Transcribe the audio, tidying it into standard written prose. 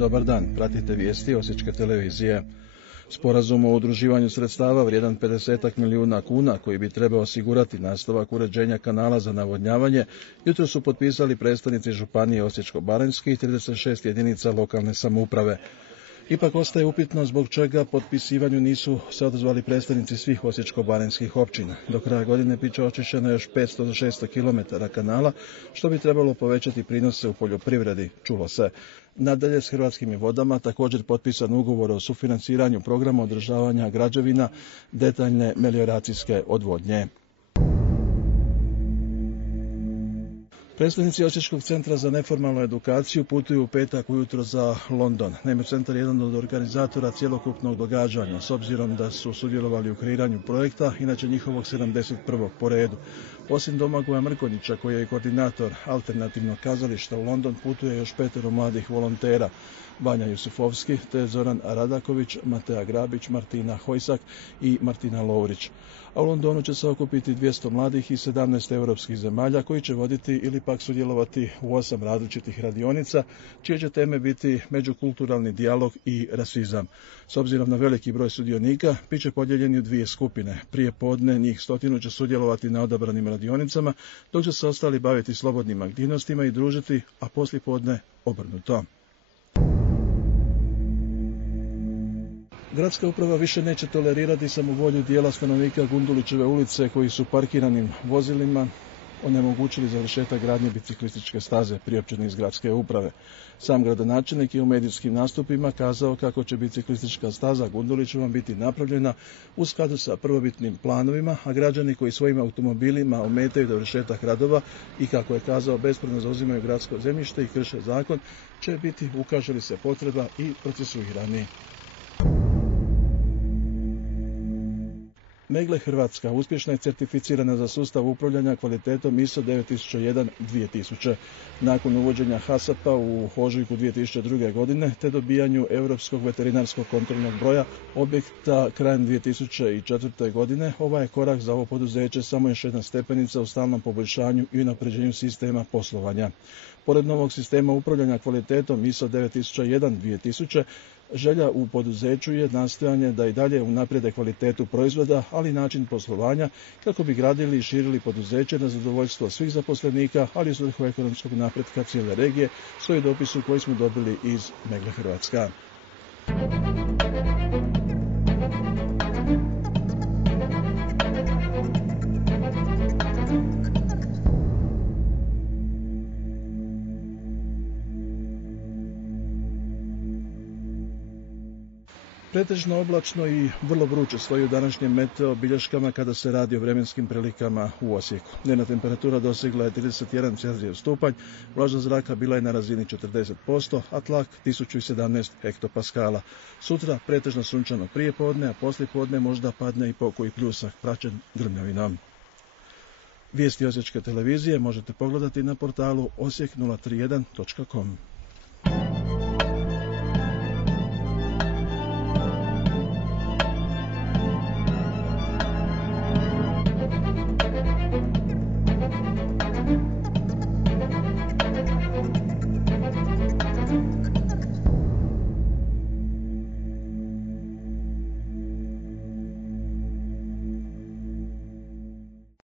Dobar dan, pratite vijesti Osječke televizije. Sporazum o udruživanju sredstava vrijedan 50 milijuna kuna koji bi trebao osigurati nastavak uređenja kanala za navodnjavanje jutros su potpisali predstavnici županije Osječko-baranjske i 36 jedinica lokalne samouprave. Ipak ostaje upitno zbog čega potpisivanju nisu se odazvali predstavnici svih osječko-baranjskih općina. Do kraja godine bit će očišćeno još 500 do 600 km kanala, što bi trebalo povećati prinose u poljoprivredi, čulo se. Nadalje, s Hrvatskim je vodama također potpisan ugovor o sufinanciranju programa održavanja građevina detaljne melioracijske odvodnje. Predstavnici Osječkog centra za neformalnu edukaciju putuju u petak ujutro za London. Naime, centar je jedan od organizatora cjelokupnog događanja, s obzirom da su sudjelovali u kreiranju projekta, inače njihovog 71. po redu. Osim Domagoja Mrkonjića, koji je koordinator alternativnog kazališta u London, putuje još 5 mladih volontera. Vanja Jusufovski, te Zoran Radaković, Matea Grabić, Martina Hojsak i Martina Lovrić. A u Londonu će se okupiti 200 mladih iz 17 europskih zemalja koji će voditi ili pak sudjelovati u 8 različitih radionica, čije će teme biti međukulturalni dijalog i rasizam. S obzirom na veliki broj sudionika, bit će podijeljeni u 2 skupine. Prije podne njih 100 će sudjelovati na odabranim radionicama, dok će se ostali baviti slobodnim aktivnostima i družiti, a poslije podne obrnuto. Gradska uprava više neće tolerirati samovolju dijela stanovnika Gundulićeve ulice koji su parkiranim vozilima onemogućili završetak gradnje biciklističke staze priopćene iz gradske uprave. Sam gradonačelnik je u medijskim nastupima kazao kako će biciklistička staza Gundulićeva biti napravljena u skladu sa prvobitnim planovima, a građani koji svojim automobilima ometaju dovršetak radova i, kako je kazao, bespravno zauzimaju gradsko zemljište i krše zakon, će biti, ukaže li se potreba, i procesuirani. Megle Hrvatska uspješno je certificirana za sustav upravljanja kvalitetom ISO 9001-2000. Nakon uvođenja HACCP-a u ožujku 2002. godine te dobijanju Europskog veterinarskog kontrolnog broja objekta krajem 2004. godine, ovaj je korak za ovo poduzeće samo još jedna stepenica u stalnom poboljšanju i unapređenju sistema poslovanja. Pored novog sistema upravljanja kvalitetom ISO 9001-2000, želja u poduzeću je nastojanje da i dalje unaprijede kvalitetu proizvoda, ali i način poslovanja, kako bi gradili i širili poduzeće na zadovoljstvo svih zaposlenika, ali i u svrhu ekonomskog napretka cijele regije, svoj dopisu koji smo dobili iz Megle Hrvatska. Pretežno oblačno i vrlo vruće stoji u današnjim meteo bilješkama kada se radi o vremenskim prilikama u Osijeku. Dnevna temperatura dosegla je 31 Celzijus stupanj, vlažnost zraka bila je na razini 40%, a tlak 1017 hektopaskala. Sutra pretežno sunčano prije podne, a poslije podne možda padne i pokoji pljusak praćen grmljavinom. Vijesti Osječke televizije možete pogledati na portalu osijek031.com.